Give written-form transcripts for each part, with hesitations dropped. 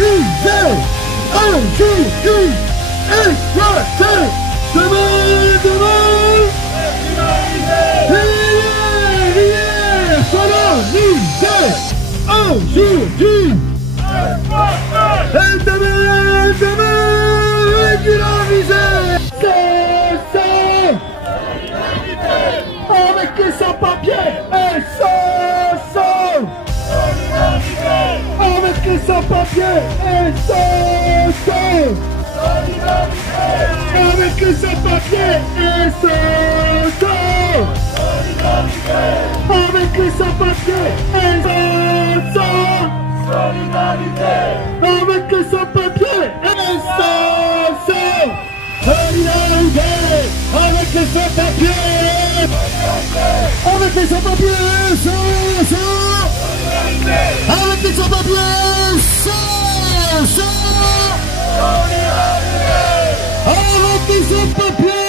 organisé, aujourd'hui, exploité, demain, hier, colonisé, aujourd'hui, et demain, régularisé. C'est avec les sans-papiers, et avec les sans-papiers, et avec les sans-papiers, et avec les sans-papiers, et avec les sans-papiers, et solidarité avec les sans-papiers, avec les sans-papiers, avec les sans-papiers, avec les sans-papiers,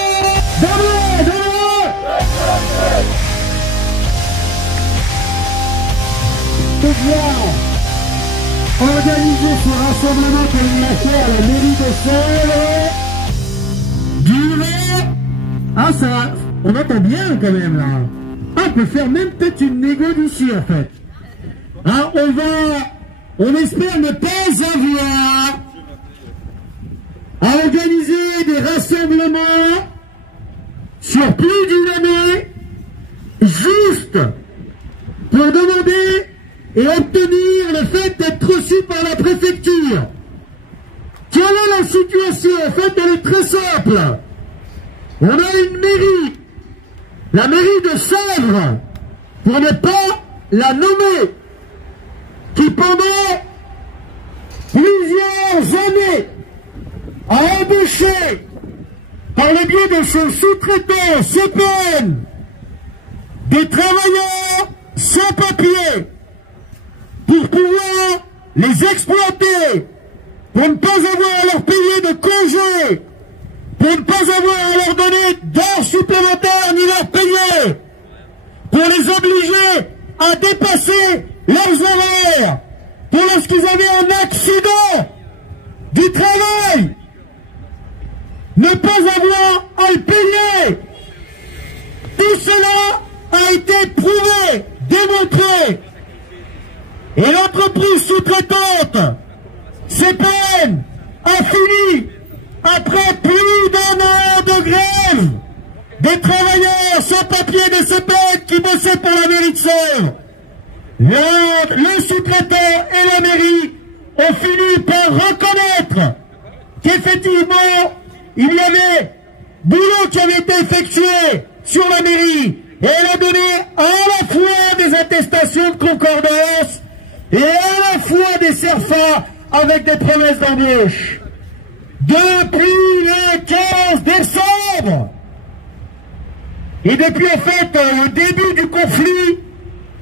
pouvoir organiser ce rassemblement comme il l'a fait à la mairie de Sèvres. Ah ça, on entend bien quand même là. Ah, on peut faire même peut-être une négo d'ici en fait. Ah, on espère ne pas avoir à organiser des rassemblements sur plus d'une année juste pour demander et obtenir le fait d'être reçu par la préfecture. Quelle est la situation? En fait, elle est très simple. On a une mairie, la mairie de Sèvres, pour ne pas la nommer, qui pendant plusieurs années a embauché, par le biais de son sous-traitant CPN, des travailleurs sans papier, pour pouvoir les exploiter, pour ne pas avoir à leur payer de congés, pour ne pas avoir à leur donner d'heures supplémentaires ni leur payer, pour les obliger à dépasser leurs horaires, pour lorsqu'ils avaient un accident du travail, ne pas avoir à le payer. Tout cela a été prouvé, démontré. Et l'entreprise sous-traitante, CPN, a fini, après plus d'un an de grève, des travailleurs sans papier de CPN qui bossaient pour la mairie de Sèvres. Le sous-traitant et la mairie ont fini par reconnaître qu'effectivement, il y avait boulot qui avait été effectué sur la mairie. Et elle a donné à la fois des attestations de concordance et à la fois des CERFA avec des promesses d'embauche. Depuis le 15 décembre, et depuis en fait le début du conflit,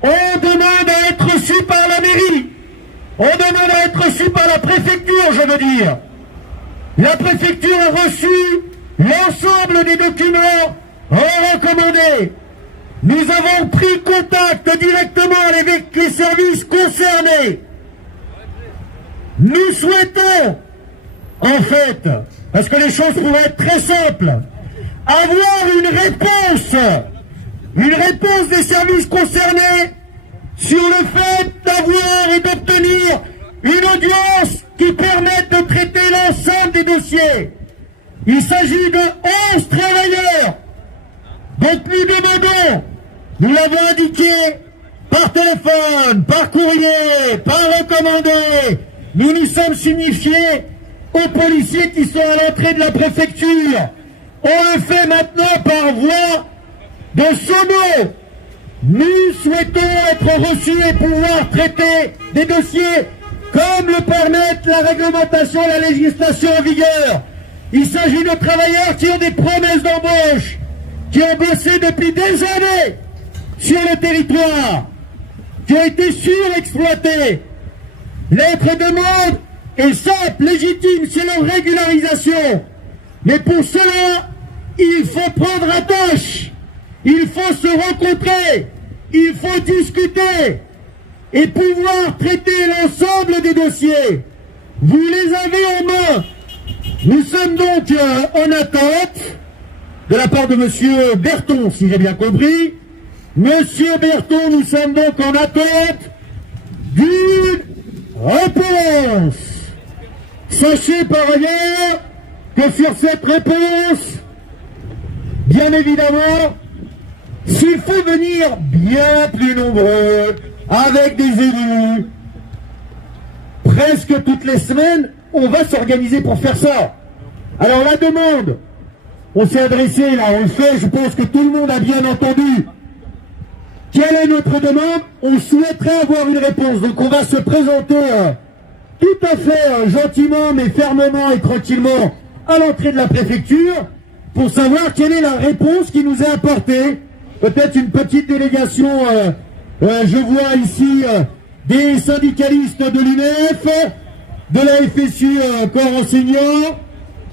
on demande à être reçu par la mairie, on demande à être reçu par la préfecture, je veux dire. La préfecture a reçu l'ensemble des documents recommandés. Nous avons pris contact directement avec les services concernés. Nous souhaitons, en fait, parce que les choses pourraient être très simples, avoir une réponse des services concernés sur le fait d'avoir et d'obtenir une audience qui permette de traiter l'ensemble des dossiers. Il s'agit de 11 travailleurs. Donc nous demandons, nous l'avons indiqué par téléphone, par courrier, par recommandé, nous nous sommes signifiés aux policiers qui sont à l'entrée de la préfecture. On le fait maintenant par voie de sono. Nous souhaitons être reçus et pouvoir traiter des dossiers comme le permettent la réglementation et la législation en vigueur. Il s'agit de travailleurs qui ont des promesses d'embauche, qui ont bossé depuis des années sur le territoire, qui ont été surexploités. Notre demande est simple, légitime, c'est leur régularisation. Mais pour cela, il faut prendre attache, il faut se rencontrer, il faut discuter et pouvoir traiter l'ensemble des dossiers. Vous les avez en main. Nous sommes donc en attente de la part de Monsieur Berton, si j'ai bien compris. Monsieur Berton, nous sommes donc en attente d'une réponse. Sachez par ailleurs que sur cette réponse, bien évidemment, s'il faut venir bien plus nombreux, avec des élus, presque toutes les semaines, on va s'organiser pour faire ça. Alors la demande, on s'est adressé, là, on le fait, je pense que tout le monde a bien entendu. Quelle est notre demande? On souhaiterait avoir une réponse, donc on va se présenter tout à fait gentiment, mais fermement et tranquillement à l'entrée de la préfecture, pour savoir quelle est la réponse qui nous est apportée. Peut-être une petite délégation, je vois ici des syndicalistes de l'UNEF, de la FSU corps enseignant,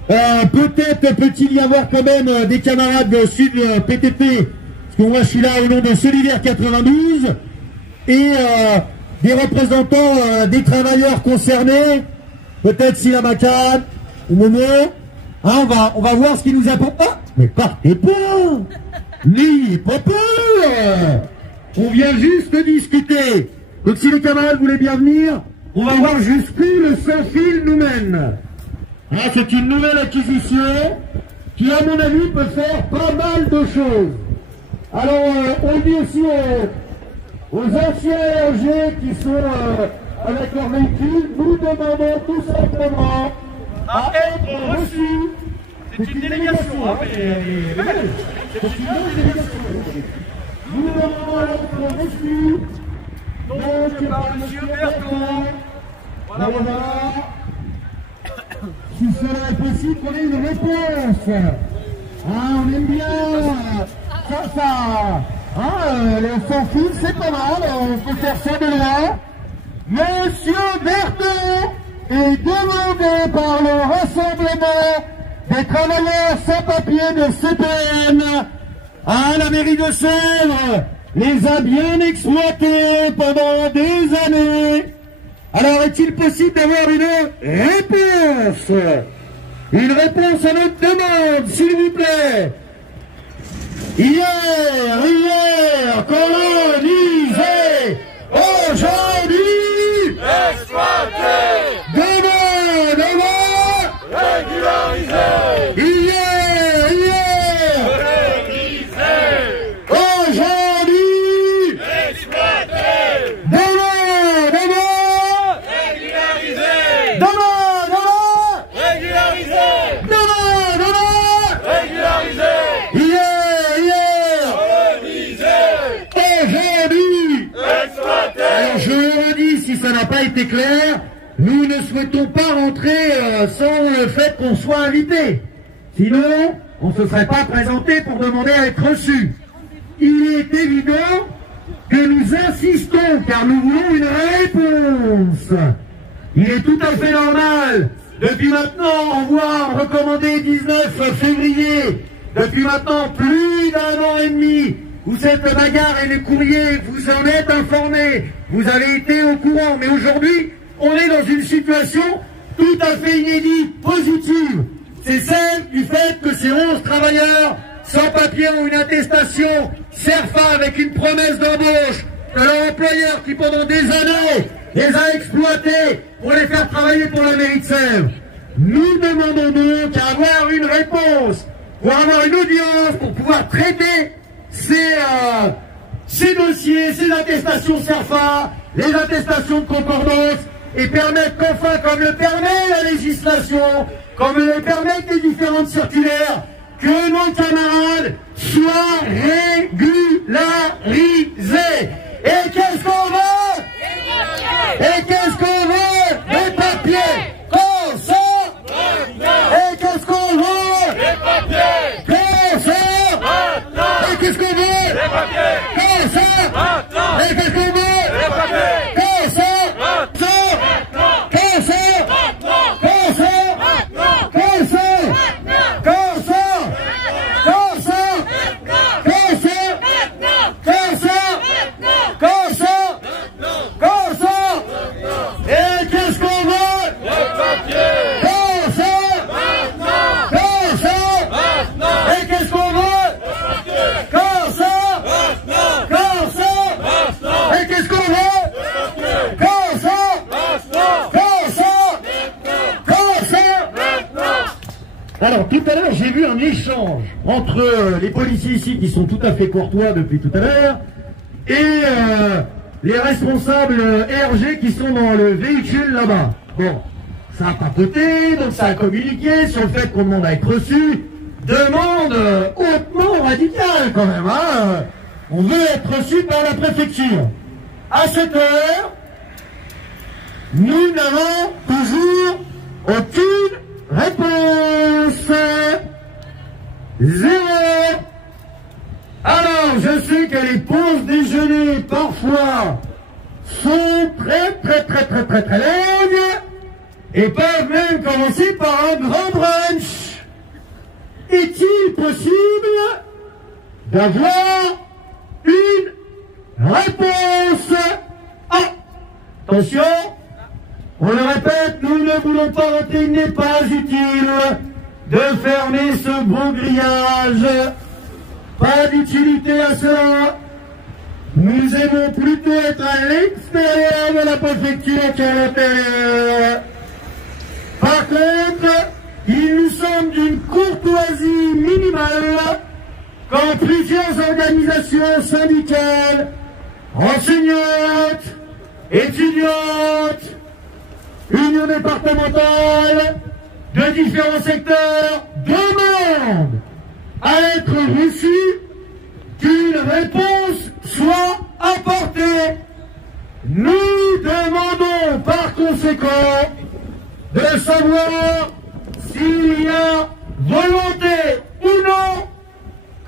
peut-être peut-il y avoir quand même des camarades de Sud PTP, parce que moi je suis là au nom de Solidaire 92, et des représentants des travailleurs concernés, peut-être Silla Macan, ou Momo. Hein, on va voir ce qui nous apporte. Ah, mais partez pas! N'ayez pas peur! On vient juste discuter. Donc si les camarades voulaient bien venir, on va voir jusqu'où le sans-fil nous mène. Hein, c'est une nouvelle acquisition qui, à mon avis, peut faire pas mal de choses. Alors, on dit aussi aux anciens RG qui sont avec leur véhicule, nous demandons tout simplement à être reçus. C'est une délégation, hein, c'est une délégation. Nous demandons à être reçus, donc par M. Berton. Voilà. Si cela est possible, qu'on ait une réponse. Ah, on aime bien ça. Le sans-fil, c'est pas mal, on peut faire ça de loin. Monsieur Berton est demandé par le Rassemblement des travailleurs sans papier de CPN à la mairie de Sèvres, les a bien exploités pendant des années. Alors, est-il possible d'avoir une réponse? Une réponse à notre demande, s'il vous plaît. Hier, colonisé, aujourd'hui, exploité, demain, régularisé, hier, révisé, aujourd'hui, exploité, demain, régularisé, régularisé, régularisé, aujourd'hui. exploité. Alors je le redis, si ça n'a pas été clair, nous ne souhaitons pas rentrer sans le fait qu'on soit invité. Sinon, on ne se serait pas présenté pour demander à être reçu. Il est évident que nous insistons, car nous voulons une réponse. Il est tout à fait normal, depuis maintenant, on voit recommandé 19 février, depuis maintenant plus d'un an et demi, où cette bagarre et les courriers, vous en êtes informés, vous avez été au courant, mais aujourd'hui, on est dans une situation tout à fait inédite, positive. C'est celle du fait que ces 11 travailleurs sans papier ont une attestation CERFA avec une promesse d'embauche de leur employeur qui pendant des années les a exploités pour les faire travailler pour la mairie de Sèvres. Nous demandons donc à avoir une réponse, pour avoir une audience, pour pouvoir traiter ces dossiers, ces attestations CERFA, les attestations de concordance, et permettre qu'enfin, comme le permet la législation, comme le permettent les différentes circulaires, que nos camarades soient régularisés. Et qu'est-ce qu'on veut? Et qu'est-ce qu'on veut? Des papiers! Qu'on sort! Et qu'est-ce qu'on veut? Des papiers, Qu'on sort! maintenant, Et qu'est-ce qu'on veut? des papiers, Qu'on sort! maintenant, Et qu'est-ce qu'on veut? des papiers, Qu'on sort! Sort! maintenant, Qu'on sort! maintenant, Qu'on sort! maintenant, Qu'on sort! Qu'on sort! Qu'on sort! Qu'on sort! maintenant, Qu'on sort! maintenant, Qu'on sort! maintenant, Qu'on sort! maintenant. Alors, tout à l'heure, j'ai vu un échange entre les policiers ici, qui sont tout à fait courtois depuis tout à l'heure, et les responsables RG qui sont dans le véhicule là-bas. Bon, ça a papoté, donc ça a communiqué sur le fait qu'on demande à être reçu. Demande hautement radicale quand même, hein. On veut être reçu par la préfecture. À cette heure, nous n'avons toujours aucune réponse. Zéro. Alors, je sais que les pauses déjeuner, parfois, sont très longues et peuvent même commencer par un grand brunch. Est-il possible d'avoir une réponse? Attention, on le répète, nous ne voulons pas voter, il n'est pas utile de fermer ce beau grillage. Pas d'utilité à cela. Nous aimons plutôt être à l'extérieur de la préfecture qu'à l'intérieur. Par contre, il nous semble d'une courtoisie minimale quand plusieurs organisations syndicales, enseignantes, étudiantes, unions départementales, de différents secteurs, demandent à être reçues, qu'une réponse soit apportée. Nous demandons par conséquent de savoir s'il y a volonté ou non,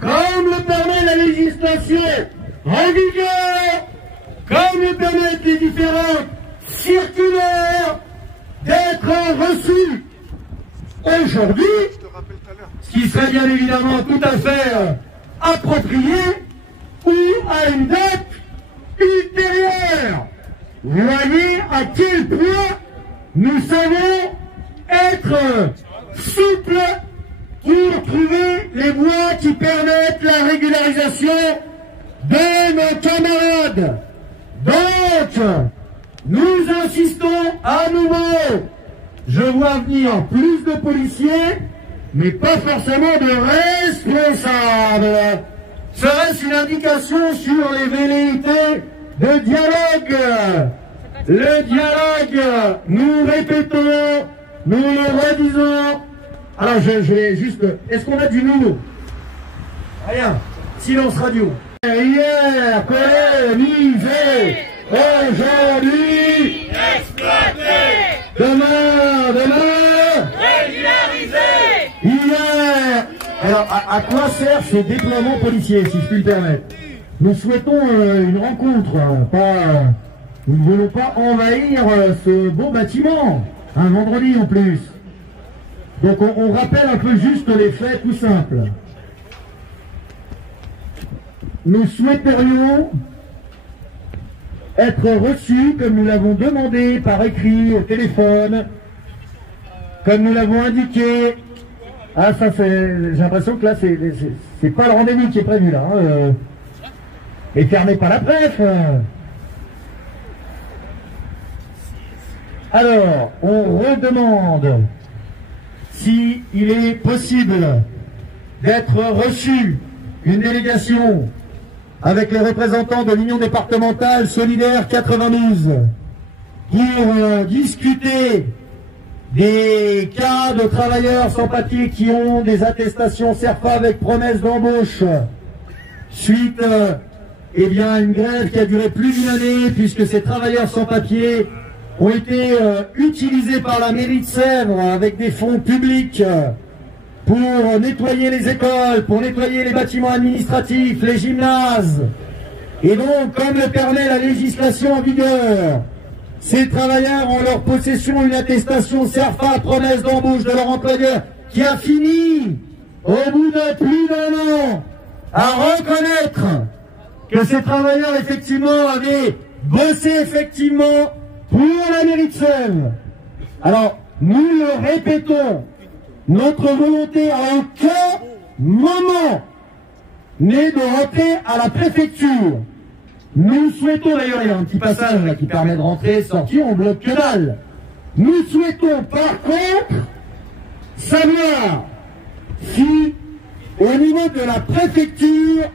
comme le permet la législation en vigueur, comme le permettent les différentes circulaires, d'être reçus aujourd'hui, ce qui serait bien évidemment tout à fait approprié, ou à une date ultérieure. Vous voyez à quel point nous savons être souples pour trouver les voies qui permettent la régularisation de nos camarades. Donc, nous insistons à nouveau. Je vois venir plus de policiers, mais pas forcément de responsables. Serait-ce une indication sur les velléités de dialogue? Le dialogue, nous répétons, nous le redisons. Alors je vais juste... Est-ce qu'on a du nouveau? Rien. Silence radio. Hier, colonisé, aujourd'hui, Exploité. demain, Régularisé. hier. Alors, à quoi sert ce déploiement policier, si je puis le permettre? Nous souhaitons une rencontre, pas... Nous ne voulons pas envahir ce beau bâtiment, un vendredi en plus. Donc on rappelle un peu juste les faits tout simples. Nous souhaiterions être reçus, comme nous l'avons demandé par écrit, au téléphone, comme nous l'avons indiqué. Ah, ça c'est... J'ai l'impression que là, c'est pas le rendez-vous qui est prévu là. Hein. Et fermé par la presse. Alors, on redemande s'il est possible d'être reçu une délégation avec les représentants de l'Union départementale solidaire 92 pour discuter des cas de travailleurs sans papier qui ont des attestations CERFA avec promesse d'embauche suite eh bien, à une grève qui a duré plus d'une année puisque ces travailleurs sans papier ont été utilisés par la mairie de Sèvres avec des fonds publics pour nettoyer les écoles, pour nettoyer les bâtiments administratifs, les gymnases. Et donc, comme le permet la législation en vigueur, ces travailleurs ont en leur possession une attestation CERFA, promesse d'embauche de leur employeur, qui a fini, au bout de plus d'un an, à reconnaître que ces travailleurs, effectivement, avaient bossé, effectivement, pour la mairie de Sèvres. Alors, nous le répétons, notre volonté à aucun moment n'est de rentrer à la préfecture. Nous souhaitons, d'ailleurs, il y a un petit passage là qui permet de rentrer, sortir, on bloque que dalle. Nous souhaitons par contre savoir si, au niveau de la préfecture,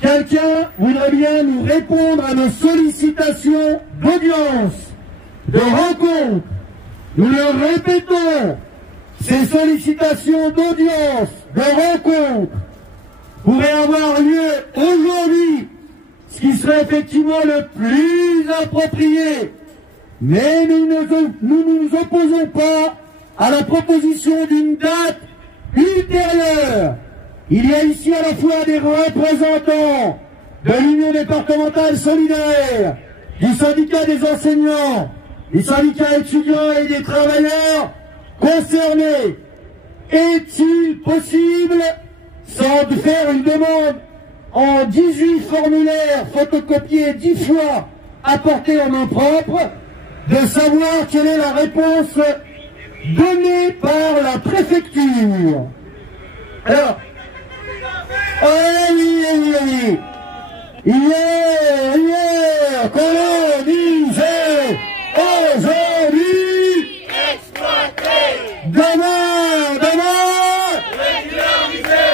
quelqu'un voudrait bien nous répondre à nos sollicitations d'audience, de rencontre. Nous le répétons, ces sollicitations d'audience, de rencontre, pourraient avoir lieu aujourd'hui, ce qui serait effectivement le plus approprié. Mais nous ne nous opposons pas à la proposition d'une date ultérieure. Il y a ici à la fois des représentants de l'Union départementale solidaire, du syndicat des enseignants, des syndicats étudiants et des travailleurs concernés. Est-il possible, sans faire une demande en 18 formulaires photocopiés 10 fois apportés en main propre, de savoir quelle est la réponse donnée par la préfecture? Alors, oui. Hier, colonisé, aujourd'hui, Exploité. demain, Régularisé.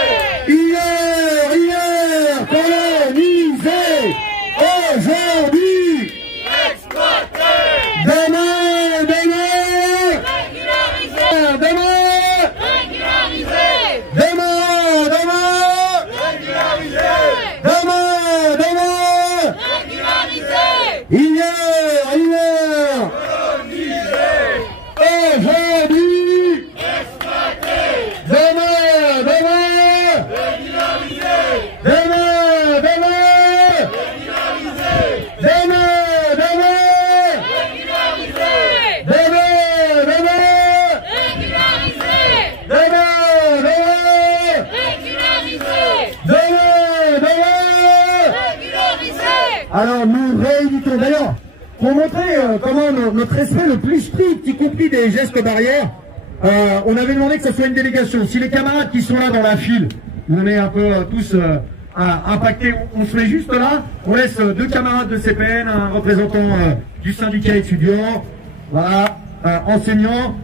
hier, colonisé, aujourd'hui, Exploité. demain, Régularisé. Régularisé. Régularisé. Hier, aujourd'hui, Exploité. demain, Régularisé. Alors nous rééditons d'ailleurs, pour montrer comment notre respect le plus strict, y compris des gestes barrières, on avait demandé que ça soit une délégation. Si les camarades qui sont là dans la file, on est un peu tous impactés, on se met juste là, on laisse deux camarades de CPN, un représentant du syndicat étudiant, voilà, enseignant.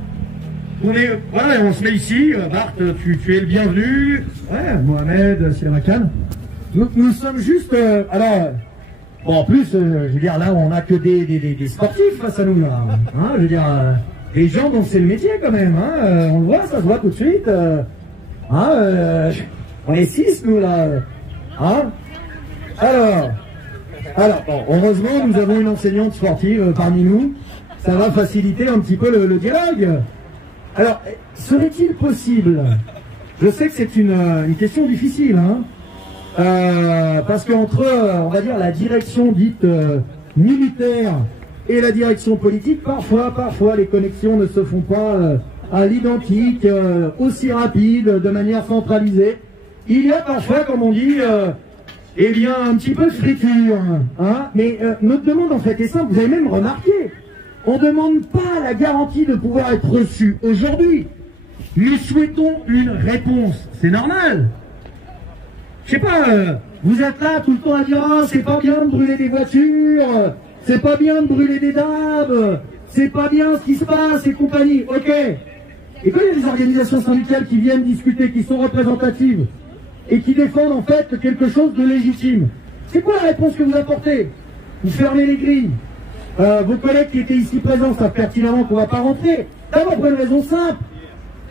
Voilà, on se met ici. Bart, tu es le bienvenu. Ouais, Mohamed, Silamakan. Nous sommes juste... bon, en plus, je veux dire, là, on n'a que des sportifs face à nous, là. Hein, je veux dire, les gens dont c'est le métier, quand même. Hein, on le voit, ça se voit tout de suite. On est 6, nous, là. Hein, alors, bon, heureusement, nous avons une enseignante sportive parmi nous. Ça va faciliter un petit peu le dialogue. Alors, serait-il possible, je sais que c'est une question difficile, hein, parce qu'entre, on va dire, la direction dite militaire et la direction politique, parfois les connexions ne se font pas à l'identique, aussi rapide, de manière centralisée. Il y a parfois, comme on dit, eh bien, un petit peu de friture, hein, mais notre demande en fait est simple, vous avez même remarqué. On ne demande pas la garantie de pouvoir être reçu aujourd'hui. Nous souhaitons une réponse. C'est normal. Je sais pas, vous êtes là tout le temps à dire « Ah, c'est pas bien de brûler des voitures, c'est pas bien de brûler des dames, c'est pas bien ce qui se passe et compagnie. » Ok. Et quand il y a des organisations syndicales qui viennent discuter, qui sont représentatives et qui défendent en fait quelque chose de légitime, c'est quoi la réponse que vous apportez? Vous fermez les grilles. Vos collègues qui étaient ici présents savent pertinemment qu'on ne va pas rentrer. D'abord pour une raison simple,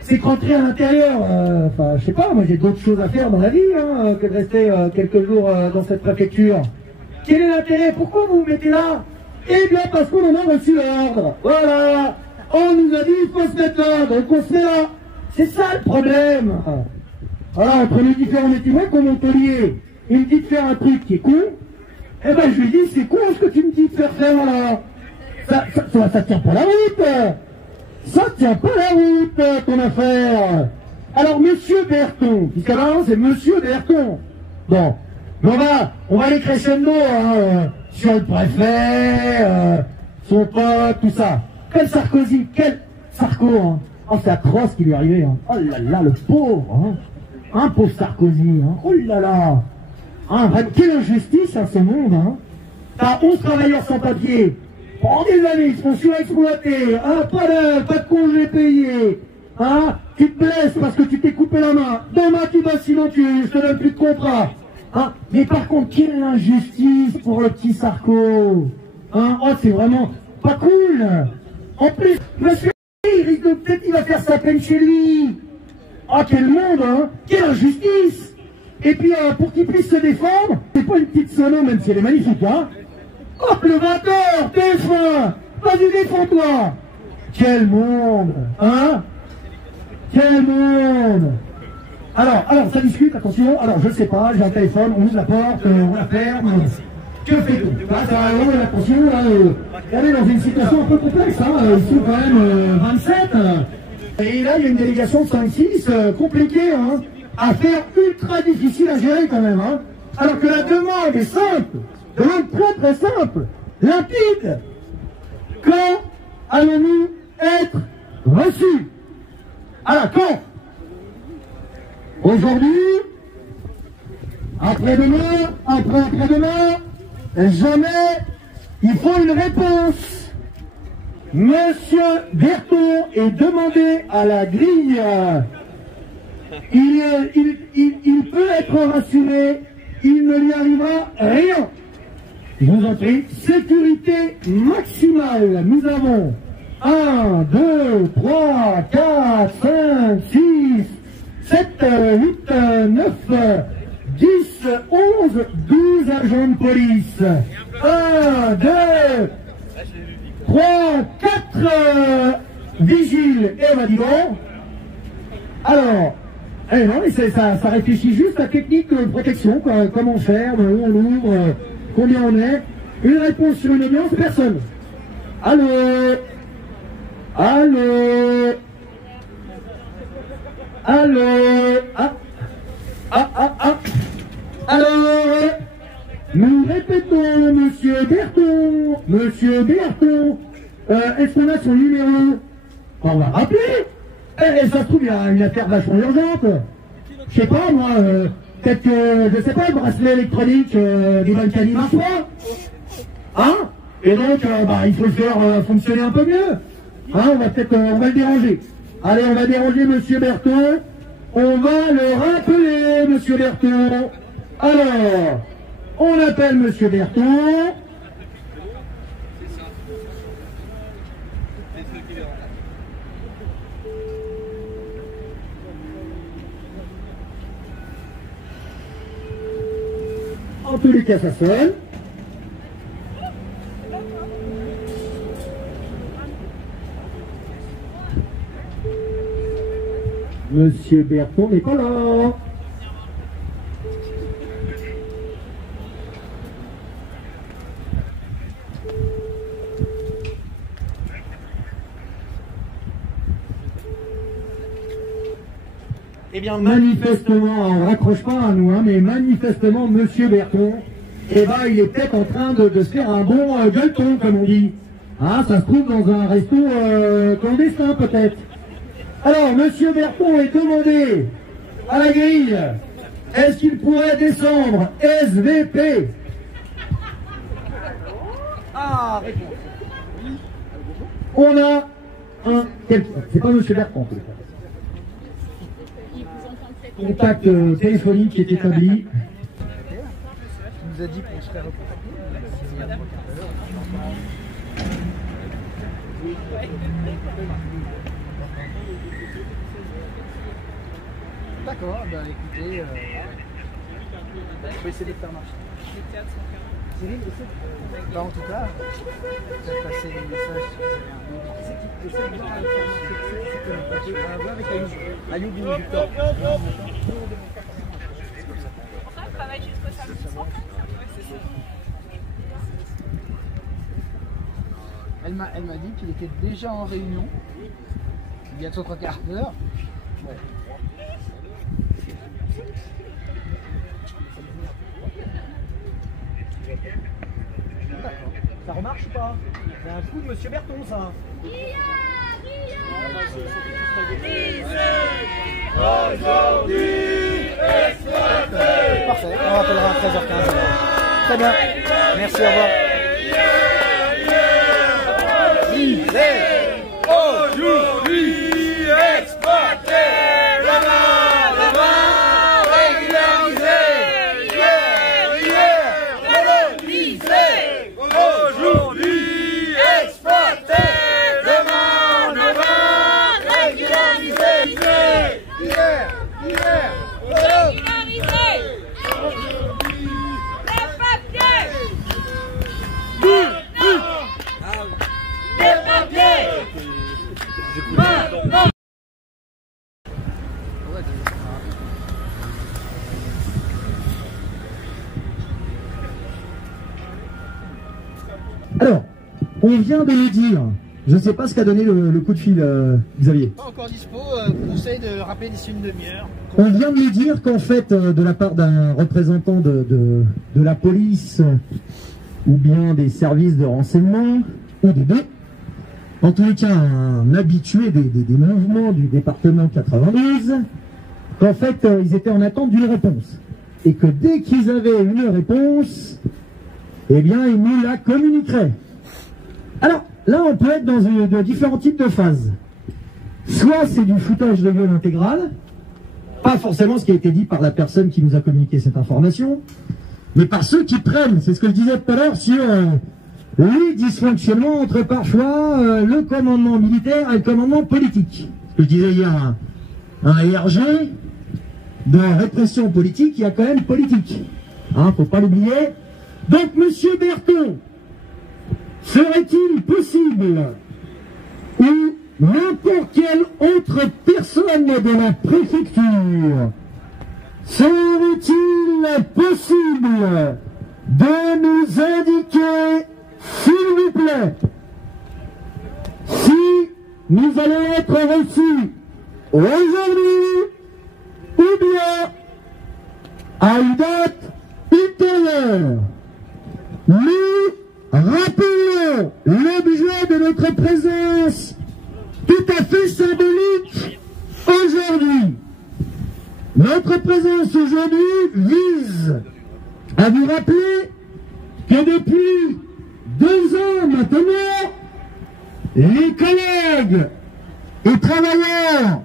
c'est que rentrer à l'intérieur, enfin je sais pas, moi j'ai d'autres choses à faire dans la vie hein, que de rester quelques jours dans cette préfecture. Quel est l'intérêt? Pourquoi vous vous mettez là? Eh bien parce qu'on en a reçu l'ordre. Voilà, on nous a dit il faut se mettre là, donc on se met là. C'est ça le problème. Voilà, entre les différents métiers, moi comme Montpellier, il me dit de faire un truc qui est con. Eh ben je lui dis, c'est quoi ce que tu me dis de faire là? Ça tient pas la route. Ça tient pas la route, ton affaire. Alors monsieur Berton, puisqu'à maintenant c'est monsieur Berton. Bon, on va aller crescendo sur le préfet, son pote, tout ça. Quel Sarkozy, quel Sarko, hein. Oh c'est atroce ce qui lui est arrivé, hein. Oh là là, le pauvre, hein. Pauvre Sarkozy, hein. Oh là là. Quelle injustice à ce monde, hein. T'as 11 travailleurs sans papier. Pendant des années, ils se font surexploiter. Pas de congés payés. tu te blesses parce que tu t'es coupé la main. Demain tu vas, sinon je te donne plus de contrat. Hein, mais par contre, quelle injustice pour le petit Sarko. Hein, oh, c'est vraiment pas cool. En plus, monsieur, il risque de peut-être il va faire sa peine chez lui. Ah, quel monde, hein. Quelle injustice. Et puis, pour qu'il puisse se défendre, c'est pas une petite sono, même si elle est magnifique, hein. Hop, le 20h, TF1, vas-y, défends-toi. Quel monde, hein. Quel monde. Alors, ça discute, attention. Alors, je sais pas, j'ai un téléphone, on ouvre la porte, on la ferme. Que fait-on? Attention, on est dans une situation un peu complexe, hein. Ils sont quand même 27. Et là, il y a une délégation de 5-6, compliquée, hein, à faire, ultra difficile à gérer quand même, hein. Alors que la demande est simple, demande très très simple, limpide. Quand allons-nous être reçus? Alors, quand? Aujourd'hui? Après-demain? Après-demain? Jamais? Il faut une réponse. Monsieur Berton est demandé à la grille. Il peut être rassuré, il ne lui arrivera rien. Je vous en prie, sécurité maximale. Nous avons 1, 2, 3, 4, 5, 6, 7, 8, 9, 10, 11, 12 agents de police. 1, 2, 3, 4 vigiles. Et on va dire bon. Alors, non, mais ça réfléchit juste à technique de protection, comment faire, où on ouvre, combien on est. Une réponse sur une audience, personne. Allô? Allô? Allô? Alors, nous répétons, monsieur Berton. Monsieur Berton, est-ce qu'on a son numéro? On va rappeler. Et ça se trouve, il y a une affaire vachement urgente. Je sais pas, moi, peut-être que, je sais pas, le bracelet électronique des Balkany marche pas. Hein? Et donc, il faut le faire fonctionner un peu mieux. Hein, on va le déranger. Allez, on va déranger monsieur Berton. On va le rappeler, monsieur Berton. Alors, on appelle monsieur Berton. En tous les cas, ça sonne. Monsieur Berton n'est pas là. Eh bien, manifestement, on ne raccroche pas à nous, hein, mais manifestement, monsieur Berton, eh ben, il est peut-être en train de se faire un bon gueuleton, comme on dit. Hein, ça se trouve dans un resto clandestin, peut-être. Alors, monsieur Berton est demandé à la grille. Est-ce qu'il pourrait descendre SVP? Ah, réponse. On a un... C'est pas monsieur Berton, en tout cas. Contact téléphonique qui est établi. Il nous a dit qu'on serait recontacté. D'accord, bah écoutez, je vais essayer de faire marcher. Cyril aussi. Bah en tout cas, peut-être passer les messages sur c'est qui avec Ayoub Victor. Enfin, on travaille jusqu'au samedi soir. Elle m'a dit qu'il était déjà en réunion. Il y a 3 quarts d'heure. Ouais. Ça remarche ou pas? C'est un coup de monsieur Berton, ça. Aujourd'hui exploité. Parfait, on rappellera à 13h15. Très bien. Merci, au revoir. Aujourd'hui exploité. Alors, on vient de le dire. Je ne sais pas ce qu'a donné le coup de fil, Xavier. Pas encore dispo, conseil de rappeler d'ici une demi-heure. On vient de lui dire qu'en fait, de la part d'un représentant de la police ou bien des services de renseignement, ou des deux, en tous les cas un habitué des mouvements du département 92, qu'en fait ils étaient en attente d'une réponse. Et que dès qu'ils avaient une réponse, eh bien ils nous la communiqueraient. Alors, là on peut être dans de différents types de phases. Soit c'est du foutage de gueule intégral, pas forcément ce qui a été dit par la personne qui nous a communiqué cette information, mais par ceux qui prennent, c'est ce que je disais tout à l'heure sur les dysfonctionnements entre parfois le commandement militaire et le commandement politique. Ce que je disais hier, un ERG de répression politique, il y a quand même politique. Hein, faut pas l'oublier. Donc, monsieur Berton, serait-il possible ou n'importe quelle autre personne de la préfecture, serait-il possible de nous indiquer, s'il vous plaît, si nous allons être reçus aujourd'hui ou bien à une date ultérieure? Nous rappelons l'objet de notre présence tout à fait symbolique aujourd'hui. Notre présence aujourd'hui vise à vous rappeler que depuis 2 ans maintenant, les collègues et travailleurs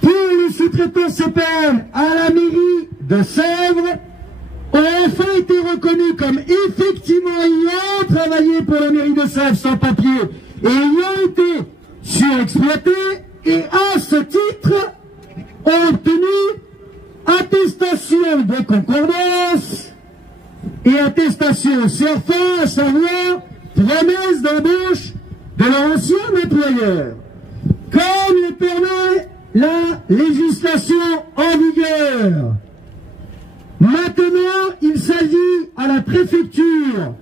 pour le sous-traitant CPN à la mairie de Sèvres ont enfin été reconnus comme effectivement ayant travaillé pour la mairie de Sèvres sans papier et ayant été surexploités, et à ce titre ont obtenu attestation de concordance et attestation CERFA, à savoir promesse d'embauche de leur ancien employeur, comme le permet la législation en vigueur. Maintenant, il s'agit à la préfecture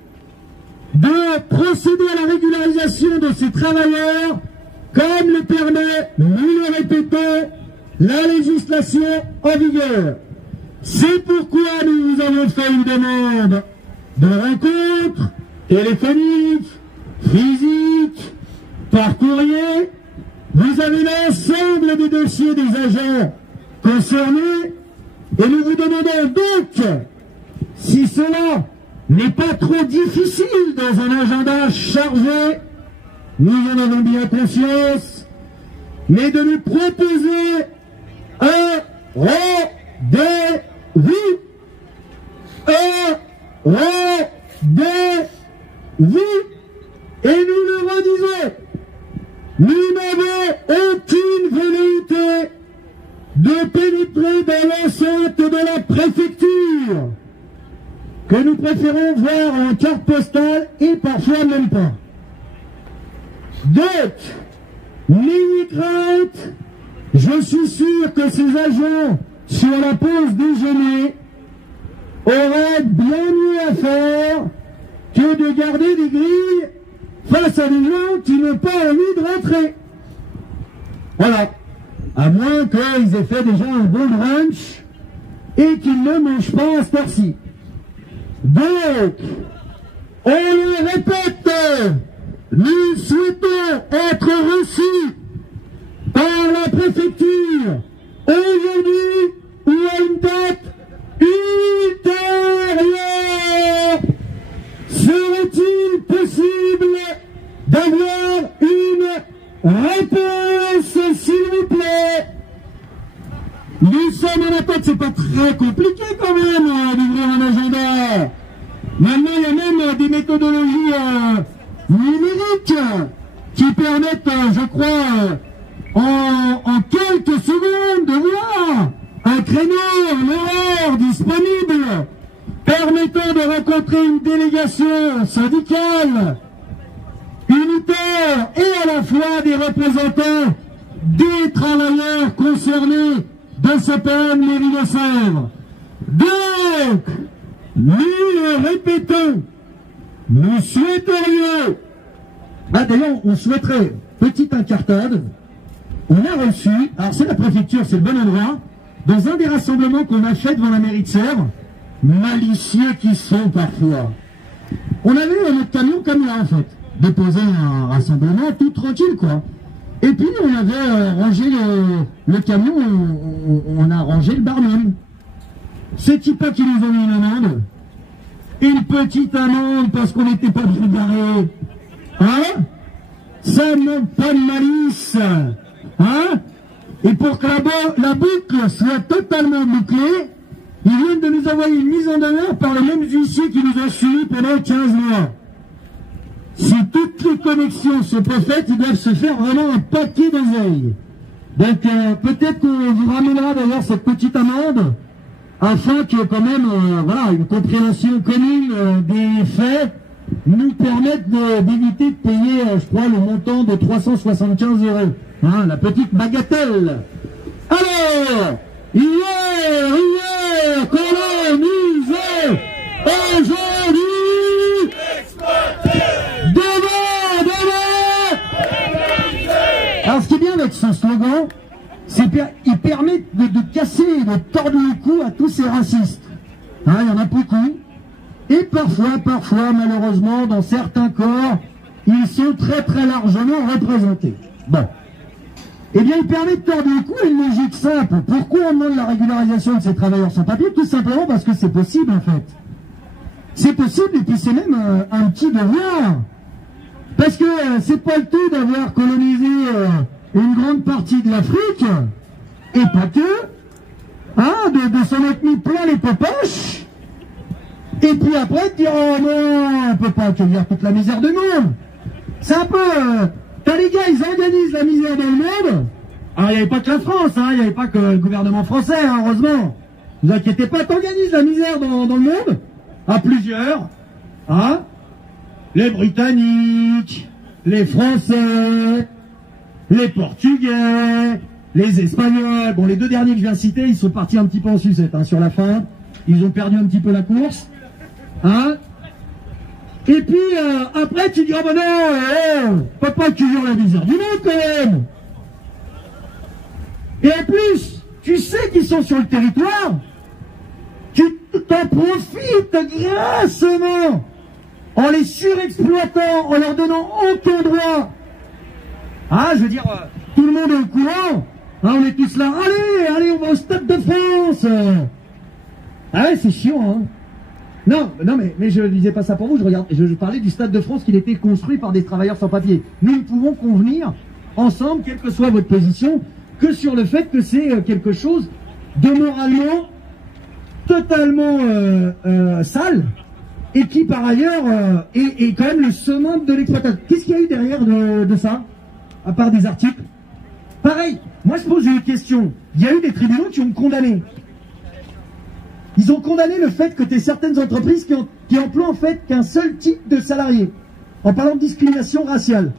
de procéder à la régularisation de ces travailleurs, comme le permet, nous le répétons, la législation en vigueur. C'est pourquoi nous vous avons fait une demande de rencontre téléphonique, physique, par courrier. Vous avez l'ensemble des dossiers des agents concernés et nous vous demandons donc, si cela n'est pas trop difficile dans un agenda chargé, nous en avons bien conscience, mais de nous proposer un rendez-vous. Un rendez-vous. Et nous le redisons, nous n'avons aucune volonté de pénétrer dans l'enceinte de la préfecture, que nous préférons voir en carte postale et parfois même pas. Donc, n'ayez crainte, je suis sûr que ces agents, sur la pause déjeuner, auraient bien mieux à faire que de garder des grilles face à des gens qui n'ont pas envie de rentrer. Voilà. À moins qu'ils aient fait déjà un bon brunch et qu'ils ne mangent pas à cette heure-ci. Donc, on le répète, nous souhaitons être reçus par la préfecture aujourd'hui ou à une date ultérieure. Serait-il possible d'avoir une réponse, s'il vous plaît? Nous sommes en attente, c'est pas très compliqué quand même d'ouvrir un agenda. Maintenant, il y a même des méthodologies numériques qui permettent, je crois, en quelques secondes de voir un créneau, un horaire disponible permettant de rencontrer une délégation syndicale, unitaire, auditeurs et à la fois des représentants des travailleurs concernés de CPN Mairie de Sèvres. Donc, nous le répétons, nous souhaiterions, d'ailleurs on souhaiterait, petite incartade, on a reçu, alors c'est la préfecture, c'est le bon endroit, dans un des rassemblements qu'on a fait devant la mairie de Sèvres, malicieux qui sont parfois. On avait notre camion comme là en fait, déposé un rassemblement tout tranquille quoi. Et puis on avait rangé le camion, on a rangé le barnum. Ces types qui nous ont mis une amende, une petite amende parce qu'on n'était pas bien garé. Hein? Ça ne manque pas de malice. Hein? Et pour que la boucle soit totalement bouclée, ils viennent de nous envoyer une mise en demeure par les mêmes huissiers qui nous ont suivis pendant 15 mois. Si toutes les connexions sont pas faites, ils doivent se faire vraiment un paquet d'oseille. Donc peut-être qu'on vous ramènera d'ailleurs cette petite amende, afin que quand même voilà, une compréhension commune des faits nous permette d'éviter de payer, je crois, le montant de 375 €. Hein, la petite bagatelle. Alors, hier, colonisé, aujourd'hui, demain. Alors, ce qui est bien avec ce slogan, c'est qu'il permet de casser, de tordre le cou à tous ces racistes. Hein, il y en a beaucoup. Et parfois, malheureusement, dans certains corps, ils sont très largement représentés. Bon. Eh bien, il permet de tordre le cou à une logique simple. Pourquoi on demande la régularisation de ces travailleurs sans papier? Tout simplement parce que c'est possible, en fait. C'est possible, et puis c'est même un petit devoir. Parce que c'est pas le tout d'avoir colonisé une grande partie de l'Afrique, et pas que, hein, de s'en être mis plein les popoches, et puis après de dire, oh non, on peut pas accueillir toute la misère du monde. C'est un peu... T'as les gars, ils organisent la misère dans le monde. Alors, il n'y avait pas que la France, hein, il n'y avait pas que le gouvernement français, hein, heureusement. Ne vous inquiétez pas, t'organises la misère dans le monde, à plusieurs, hein. Les Britanniques, les Français, les Portugais, les Espagnols. Bon, les deux derniers que je viens de citer, ils sont partis un petit peu en sucette, hein, sur la fin. Ils ont perdu un petit peu la course, hein. Et puis, après, tu dis, oh ben non, on peut pas accueillir la misère du monde, quand même. Et en plus, tu sais qu'ils sont sur le territoire, tu t'en profites grassement, en les surexploitant, en leur donnant aucun droit. Ah, je veux dire, tout le monde est au courant, hein, on est tous là, allez, on va au Stade de France. Ah ouais, c'est chiant, hein. Non, mais je ne disais pas ça pour vous, je parlais du Stade de France qui était construit par des travailleurs sans papier. Nous ne pouvons convenir ensemble, quelle que soit votre position, que sur le fait que c'est quelque chose de moralement totalement sale, et qui par ailleurs est quand même le summum de l'exploitation. Qu'est-ce qu'il y a eu derrière de ça, à part des articles? Pareil, moi je pose une question, il y a eu des tribunaux qui ont condamné. Ils ont condamné le fait que tu aies certaines entreprises qui emploient en fait qu'un seul type de salarié, en parlant de discrimination raciale.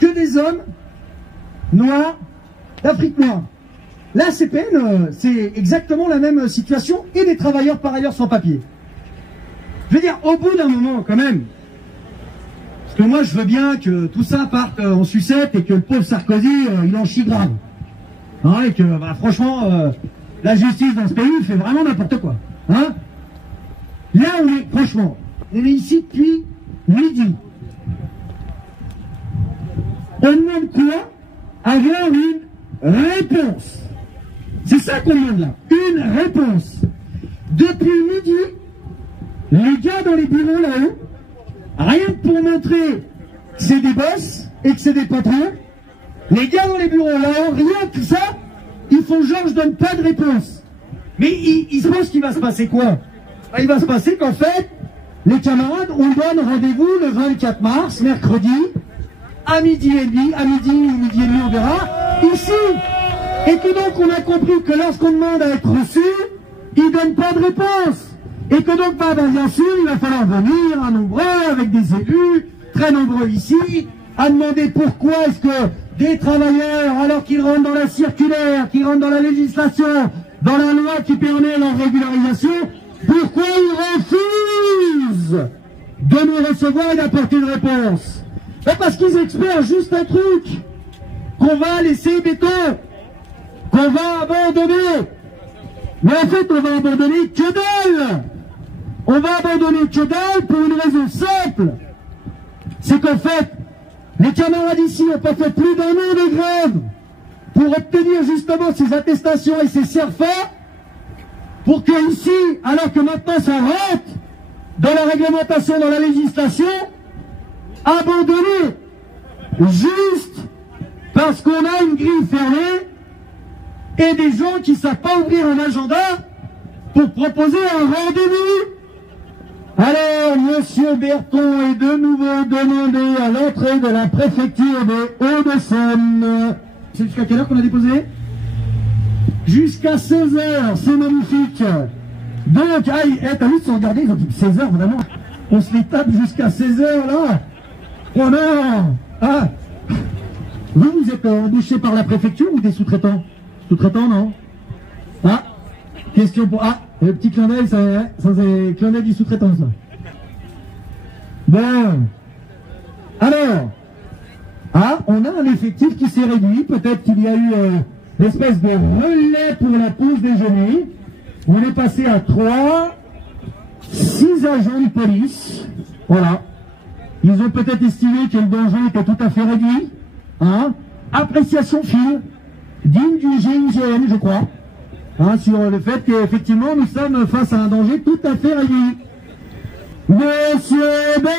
Que des hommes noirs, d'Afrique noire. La CPN, c'est exactement la même situation, et des travailleurs par ailleurs sans papier. Je veux dire, au bout d'un moment quand même, parce que moi je veux bien que tout ça parte en sucette et que le pauvre Sarkozy, il en chie grave. Hein, et que bah, franchement... la justice dans ce pays fait vraiment n'importe quoi. Hein? Là, franchement, on est ici depuis midi. On demande quoi? Avoir une réponse. C'est ça qu'on demande là. Une réponse. Depuis midi, les gars dans les bureaux là-haut, rien que pour montrer que c'est des boss et que c'est des patrons, les gars dans les bureaux là-haut, rien que ça, ils font genre je donne pas de réponse. Mais ils se pensent qu'il va se passer quoi? Il va se passer qu'en fait, les camarades, on donne rendez-vous le 24 mars, mercredi, à midi et demi, on verra, ici. Et que donc on a compris que lorsqu'on demande à être reçu, ils donnent pas de réponse. Et que donc, bah, bien sûr, il va falloir venir à nombreux, avec des élus, très nombreux ici, à demander pourquoi est-ce que des travailleurs, alors qu'ils rentrent dans la circulaire, qu'ils rentrent dans la législation, dans la loi qui permet leur régularisation, pourquoi ils refusent de nous recevoir et d'apporter une réponse? Parce qu'ils espèrent juste un truc, qu'on va laisser béton, qu'on va abandonner. Mais en fait, on va abandonner que dalle. On va abandonner que dalle pour une raison simple. C'est qu'en fait, les camarades ici n'ont pas fait plus d'un an de grève pour obtenir justement ces attestations et ces CERFA, pour que ici, alors que maintenant ça rentre dans la réglementation, dans la législation, abandonner juste parce qu'on a une grille fermée et des gens qui ne savent pas ouvrir un agenda pour proposer un rendez-vous. Alors, Monsieur Berton est de nouveau demandé à l'entrée de la préfecture des Hauts-de-Seine. C'est jusqu'à quelle heure qu'on a déposé? Jusqu'à 16h, c'est magnifique. Donc, t'as vu de se regarder, ils ont dit 16h, vraiment. On se les tape jusqu'à 16h, là. Oh non. Ah. Vous êtes embauché par la préfecture ou des sous-traitants? Sous-traitants, non? Ah. Question pour... Ah, le petit clin d'œil, ça c'est clin d'œil du sous-traitant, ça. Bon. Alors. Ah, on a un effectif qui s'est réduit. Peut-être qu'il y a eu une espèce de relais pour la pause déjeuner. On est passé à 3, 6 agents de police. Voilà. Ils ont peut-être estimé que le danger était tout à fait réduit. Hein? Appréciation fine, digne du GIGN, je crois. Hein, sur le fait qu'effectivement, nous sommes face à un danger tout à fait réduit. Monsieur Berton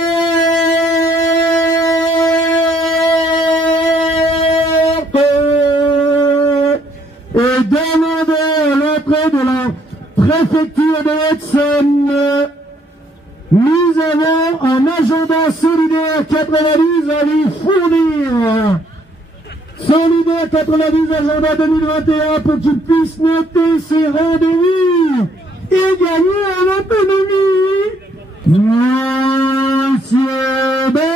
est demandé à l'entrée de la préfecture de Haute-Seine. Nous avons un agenda solidaire 90 à lui fournir. Solidaire 90 agenda 2021 pour qu'il puisse noter ses rendez-vous et gagner en autonomie. Monsieur Berton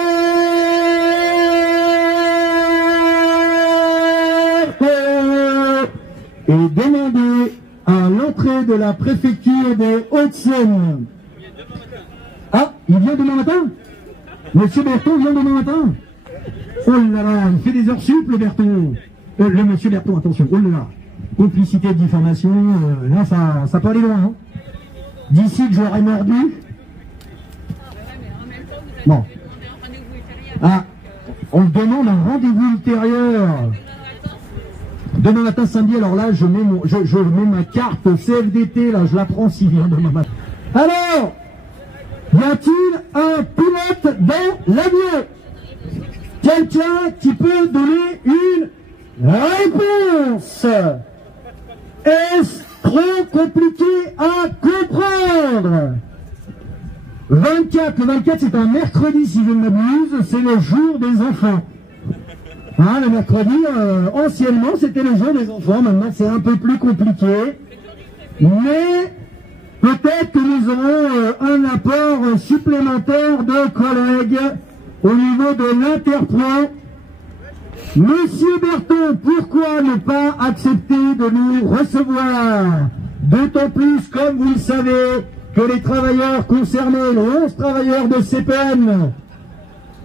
est demandé à l'entrée de la préfecture des Hauts-de-Seine. Ah, il vient demain matin? Monsieur Berton vient demain matin? Oh là là, il fait des heures sup, le Berton. Le monsieur Berton, attention, oh là là. Complicité de diffamation, là ça peut aller loin. Hein. D'ici que j'aurais mordu. Bon. Ah, on demande un rendez-vous ultérieur. Demain matin, samedi, alors là, je mets ma carte CFDT, là, je la prends s'il vient demain matin. Alors, y a-t-il un pilote dans l'avion? Quelqu'un qui peut donner une réponse? Est-ce trop compliqué à comprendre? Le 24 c'est un mercredi si je ne m'abuse, c'est le jour des enfants. Hein, le mercredi, anciennement c'était le jour des enfants, maintenant c'est un peu plus compliqué. Mais peut-être que nous aurons un apport supplémentaire de collègues au niveau de l'Interpro. Monsieur Berton, pourquoi ne pas accepter de nous recevoir? D'autant plus, comme vous le savez, que les travailleurs concernés, les 11 travailleurs de CPN,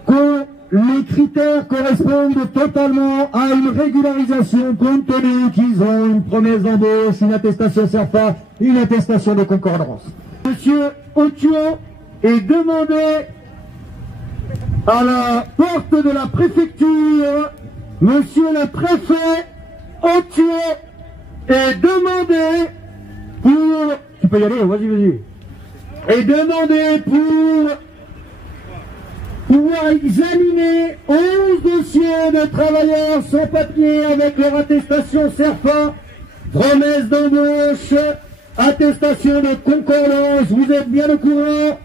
que les critères correspondent totalement à une régularisation compte tenu qu'ils ont une promesse d'embauche, une attestation CERFA, une attestation de concordance. Monsieur Otio est demandé à la porte de la préfecture. Monsieur le préfet Otio est demandé pour... Tu peux y aller, vas-y. Est demandé pour pouvoir examiner 11 dossiers de travailleurs sans papier avec leur attestation CERFA, promesse d'embauche, attestation de concordance. Vous êtes bien au courant?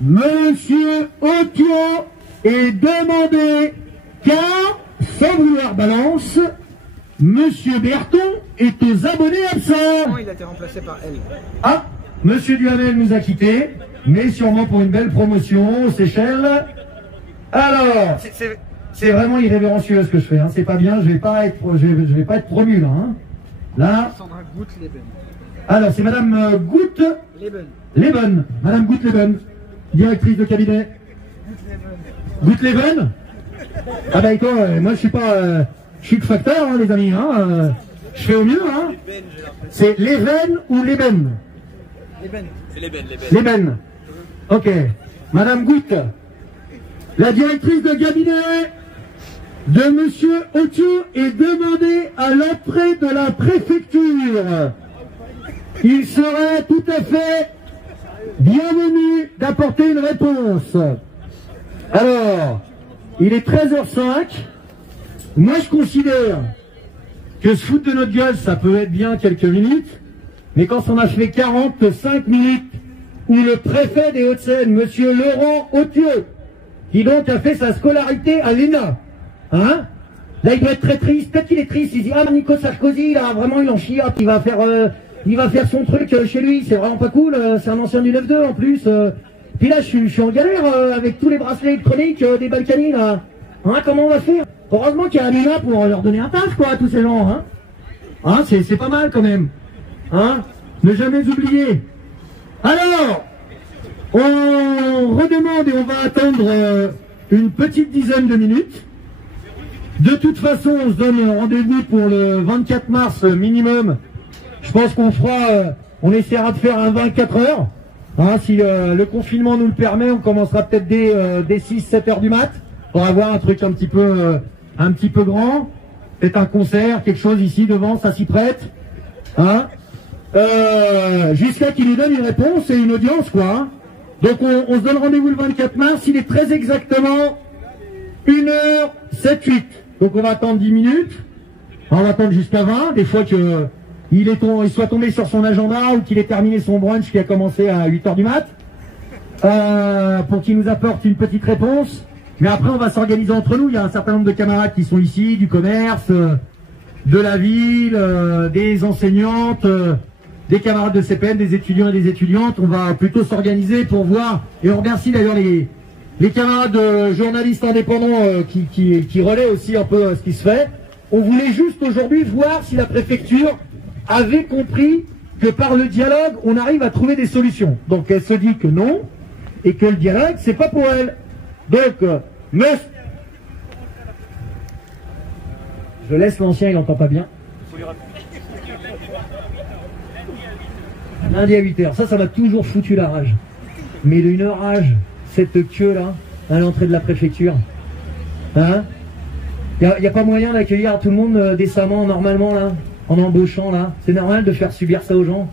Monsieur Otio est demandé car, sans vouloir balance, Monsieur Berton est aux abonnés absents. Il a été remplacé par elle. Ah, Monsieur Duhamel nous a quittés, mais sûrement pour une belle promotion aux Seychelles. Alors, c'est vraiment irrévérencieux ce que je fais, hein. C'est pas bien, je vais pas être promu là, hein. Là. Sandra Goutleben. Alors c'est Madame Goutleben. Madame Goutleben, directrice de cabinet. Goutleben. Ah bah écoute, moi je suis pas chic facteur, hein, les amis, hein. Je fais au mieux, hein. C'est Leven ou Leben? C'est Leben. Leben. Ok. Madame Goutte, la directrice de cabinet de Monsieur Otio est demandée à l'entrée de la préfecture. Il serait tout à fait bienvenu d'apporter une réponse. Alors, il est 13h05. Moi, je considère que se foutre de notre gueule, ça peut être bien quelques minutes, mais quand on a fait 45 minutes, où le préfet des Hauts-de-Seine, Monsieur Laurent Otio, qui donc a fait sa scolarité à l'ENA, hein, là il doit être très triste, peut-être qu'il est triste, il dit ah Nico Sarkozy, là vraiment il en chie, il va faire son truc chez lui, c'est vraiment pas cool, c'est un ancien du 9-2 en plus, puis là je suis en galère avec tous les bracelets électroniques des Balkany là, hein, comment on va faire? Heureusement qu'il y a Amina pour leur donner un taf quoi à tous ces gens, hein, hein c'est pas mal quand même, hein, ne jamais oublier. Alors, on redemande et on va attendre une petite dizaine de minutes. De toute façon, on se donne rendez-vous pour le 24 mars minimum. Je pense qu'on fera, on essaiera de faire un 24 heures. Hein, si le confinement nous le permet, on commencera peut-être dès 6-7 heures du mat. Pour avoir un truc un petit peu grand. Peut-être un concert, quelque chose ici devant, ça s'y prête. Hein, jusqu'à qu'il nous donne une réponse et une audience, quoi. Hein. Donc on se donne rendez-vous le 24 mars, il est très exactement 1h07-8. Donc on va attendre 10 minutes, on va attendre jusqu'à 20, des fois que il soit tombé sur son agenda ou qu'il ait terminé son brunch qui a commencé à 8h du mat, pour qu'il nous apporte une petite réponse. Mais après on va s'organiser entre nous, il y a un certain nombre de camarades qui sont ici, du commerce, de la ville, des enseignantes, des camarades de CPN, des étudiants et des étudiantes. On va plutôt s'organiser pour voir, et on remercie d'ailleurs les camarades journalistes indépendants qui relaient aussi un peu ce qui se fait. On voulait juste aujourd'hui voir si la préfecture avait compris que par le dialogue, on arrive à trouver des solutions. Donc elle se dit que non, et que le dialogue, c'est pas pour elle. Donc, je laisse l'ancien, il n'entend pas bien. Lundi à 8h, ça m'a toujours foutu la rage. Mais une rage, cette queue là, à l'entrée de la préfecture. Hein? Il n'y a pas moyen d'accueillir tout le monde décemment, normalement là, en embauchant là. C'est normal de faire subir ça aux gens.